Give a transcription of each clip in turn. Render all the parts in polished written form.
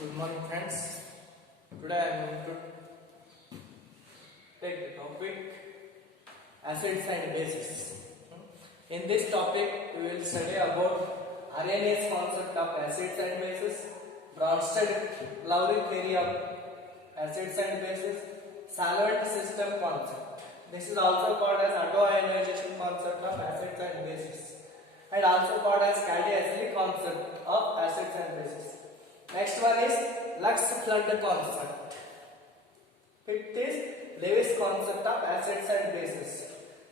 Good morning, friends. Today I am going to take the topic acids and bases. In this topic, we will study about Arrhenius concept of acids and bases, Bronsted-Lowry theory of acids and bases, solvent system concept. This is also called as auto-ionization concept of acids and bases, and also called as Caldi-Asili concept of acids and bases. Next one is Lux flood concept. Fifth is Lewis concept of acids and bases.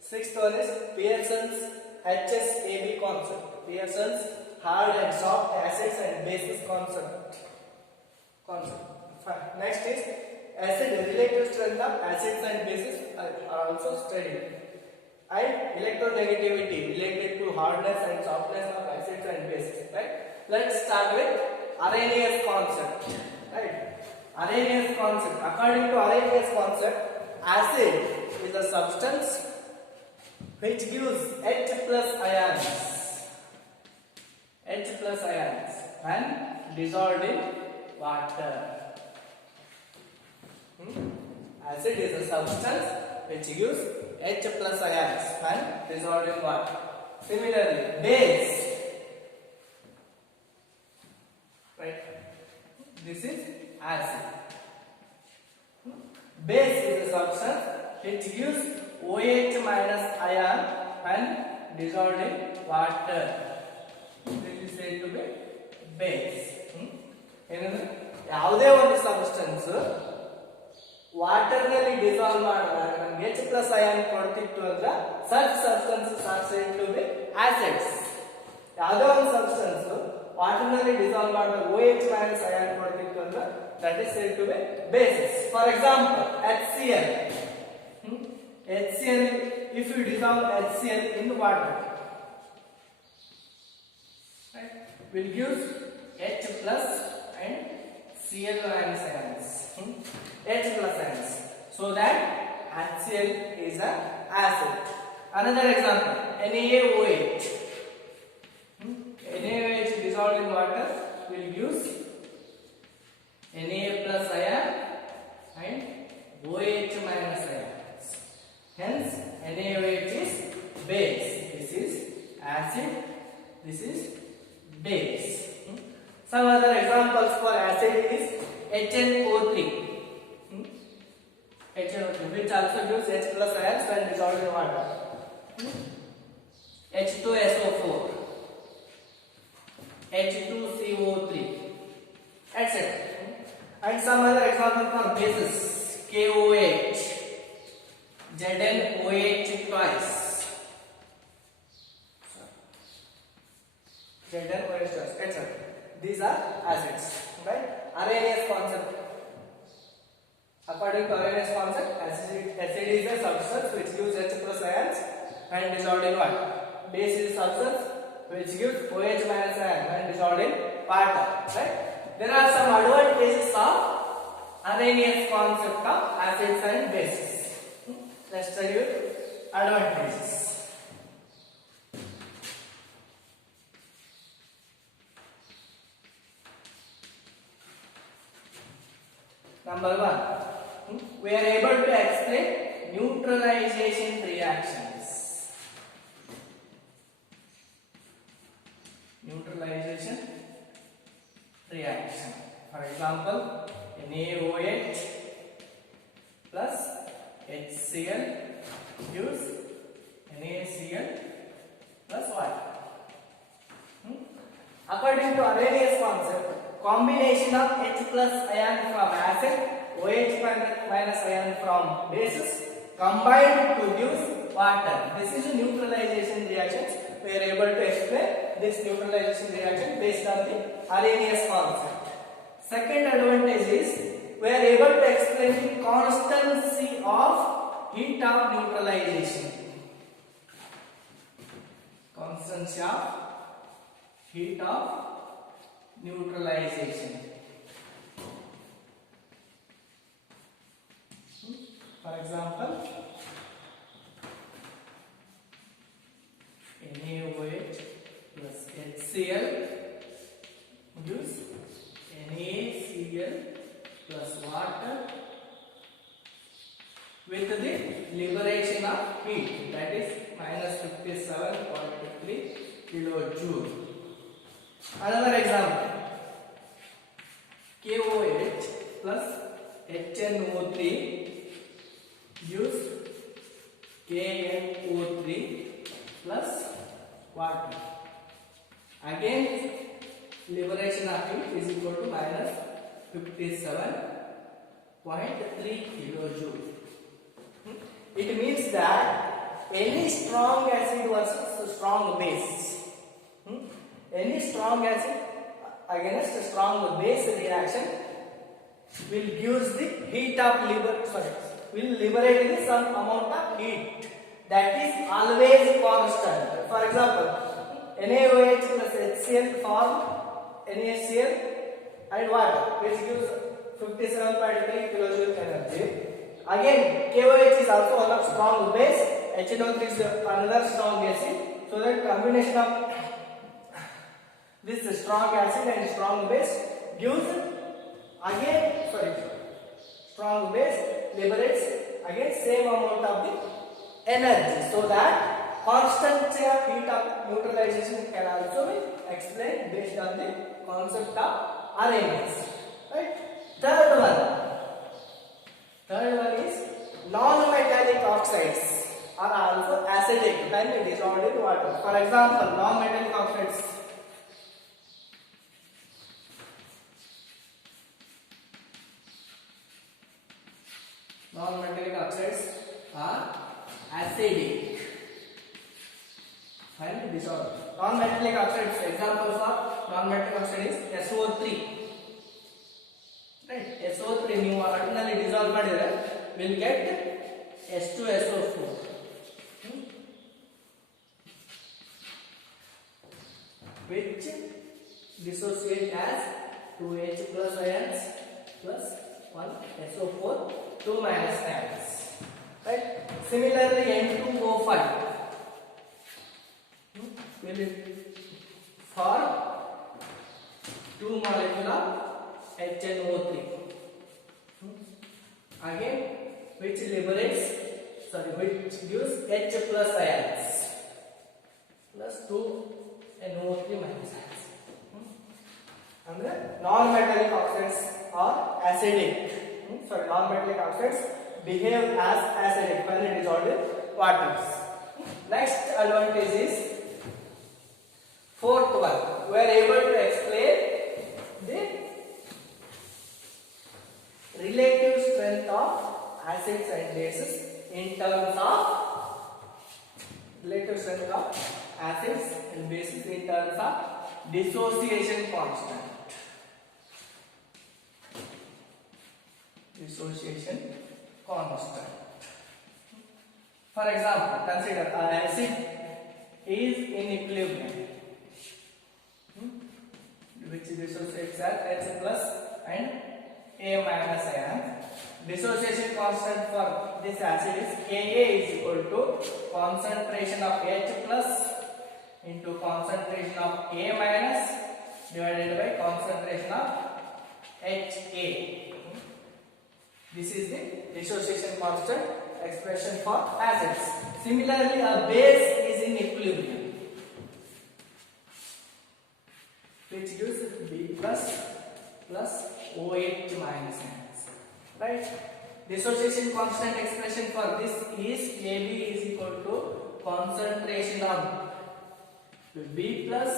Sixth one is Pearson's HSAB concept. Pearson's hard and soft acids and bases concept. Next is acid relative strength of acids and bases are also studied. And electronegativity related to hardness and softness of acids and bases. Right? Let's start with Arrhenius concept. Right? Arrhenius concept. According to Arrhenius concept, acid is a substance which gives H plus ions. H plus ions when dissolved in water. Acid is a substance which gives H plus ions when dissolved in water. Similarly, base. Right? This is acid. Base is a substance which gives OH minus ion when dissolved in water. This is said to be base. ಯಾವುದೇ ಒಂದು substance water ನಲ್ಲಿ dissolve ಮಾಡಿದಾಗ ನಮಗೆ H plus ion ಕೊಡ್ತಿತ್ತು ಅಂದ್ರೆ such substances are said to be acids. ಯಾವುದೇ ಒಂದು substance water ನಲ್ಲಿ dissolve ಮಾಡಿದಾಗ OH minus ಅಯಾನ್ ಕೊಡ್ತಿತ್ತು ಅಂದ್ರೆ that is said to be bases. For example, HCl. HCl, if you dissolve HCl in water, right, will give H plus and Cl minus ions. H plus ions. So that HCl is an acid. Another example, NaOH. NaOH dissolved in water will give Na plus ion and OH minus ions. Hence, NaOH is base. This is acid. This is base. Some other examples for acid is HNO3. HNO3, which also gives H plus ions when dissolved in water. H2SO4, H2CO3, etc. And some other examples for bases: KOH, ZnOH twice, ZnOH twice, etc. These are acids, right? Arrhenius concept. According to Arrhenius concept, acid is a substance which gives H plus ions when dissolved in water. Base is a substance which gives OH minus ion when dissolved in water. Right? There are some advantages of Arrhenius concept of acids and bases. Let's study with advantages. Number one, we are able to explain neutralization reactions. Neutralization reaction. For example, NaOH plus HCl gives NaCl plus water. According to Arrhenius concept, combination of H plus ion from acid, OH minus ion from bases combined to give water. This is a neutralization reaction. We are able to explain this neutralization reaction based on the Arrhenius concept. Second advantage is we are able to explain the constancy of heat of neutralization. Constancy of heat of neutralization. For example, NaOH plus HCl gives NaCl HCl plus water with the liberation of heat, that is minus 57.3 kilojoule. Another example, KOH plus HNO3 gives KNO3 plus water. Again, liberation of heat is equal to minus 57.3 kilojoule. It means that any strong acid versus strong base, any strong acid against a strong base reaction will use the heat of will liberate some amount of heat that is always constant. For example, NaOH plus HCl form NaCl and water, which gives 57.3 kilojoule energy. Again, KOH is also one of strong base, HNO3 is another strong acid. So that combination of this strong acid and strong base gives strong base liberates again same amount of the energy, so that constant heat of neutralization can also be explained based on the concept of Arrhenius. Right? Third one is non-metallic oxides are also acidic when dissolved in water. For example, non-metallic oxides. Non-metallic oxides are acidic when dissolved. Non-metallic oxides, examples of non-metallic oxide is SO3. Right? SO3 ನೀವು ordinarily dissolve ಮಾಡಿದ್ರೆ will get H2SO4. Which dissociate as 2H plus ions plus 1 SO4, 2 minus ions. Right? Similarly, N2O5 will form 2 molecule of HNO3. Again, which gives H plus ions plus 2 NO3 minus ions. And the non-metallic oxides are acidic. Non-metallic oxides behave as acidic when dissolved in waters. Next advantage is fourth one. We are able to explain the relative strength of acids and bases in terms of dissociation constant. For example, consider an acid is in equilibrium, which dissociates at H plus and A minus ion. Dissociation constant for this acid is Ka is equal to concentration of H plus into concentration of A minus divided by concentration of Ha. This is the dissociation constant expression for acids. Similarly, a base is in equilibrium, which gives B plus plus OH minus ions. Right? Dissociation constant expression for this is Kb is equal to concentration of B plus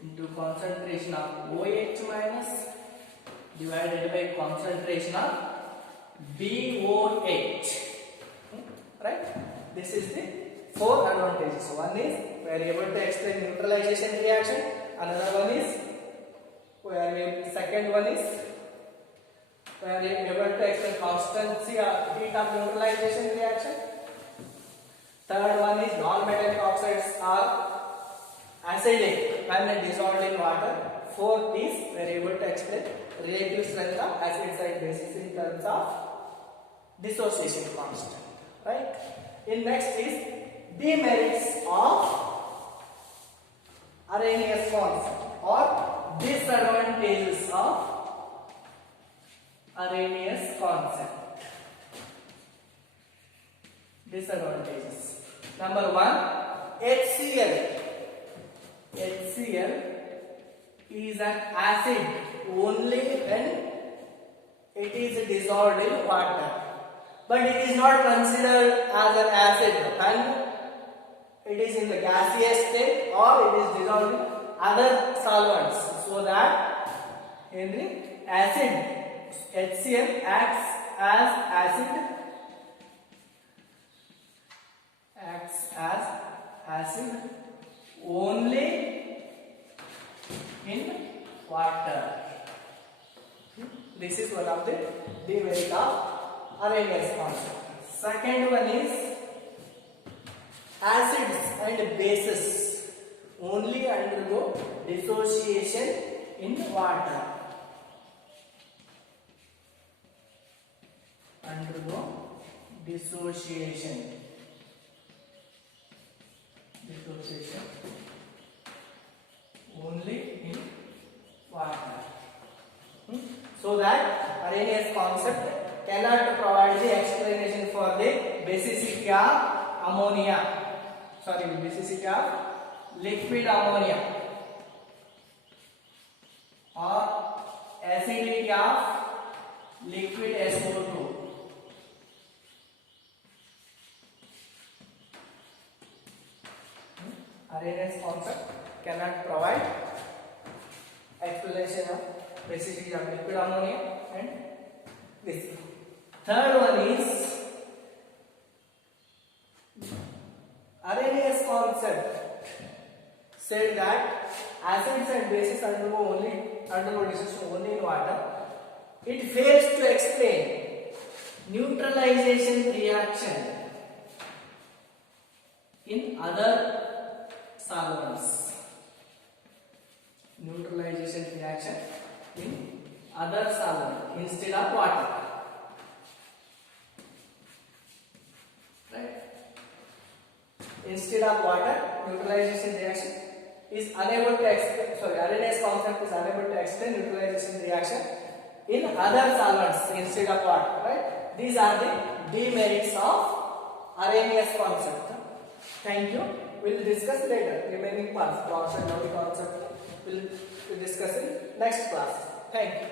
into concentration of OH minus divided by concentration of BOH. Right? This is the four advantages. One is we are able to explain neutralization reaction. Another one is second one is we are able to explain constancy of heat of neutralization reaction. Third one is non-metallic oxides are acidic when dissolved in water. Fourth is we are able to explain relative strength of acids and bases in terms of dissociation constant. Right? In next is demerits of Arrhenius concept or disadvantages of Arrhenius concept. Disadvantages. Number 1, HCl. HCl is an acid only when it is dissolved in water, but it is not considered as an acid when it is in the gaseous state or it is dissolved in other solvents. So that in the acid, HCl acts as acid only in water. This is one of the demerit of Arrhenius concept. Second one is acids and bases only undergo dissociation in water. Undergo dissociation only in water. So that Arrhenius concept cannot provide the explanation for the basicity of ammonia. Basicity of liquid ammonia or acidity of liquid SO2. Arrhenius concept cannot provide explanation of basicity of liquid ammonia and this. Third one is Arrhenius concept said that acids and bases undergo dissociation only in water. It fails to explain neutralization reaction in other solvents. Neutralization reaction in other solvent instead of water. Right? Instead of water, neutralization reaction is unable to explain. Arrhenius concept is unable to explain neutralization reaction in other solvents instead of water. Right? These are the demerits of Arrhenius concept. Thank you. We will discuss later remaining parts. Gauss and Lowry concept we will discuss in next class. Thank you.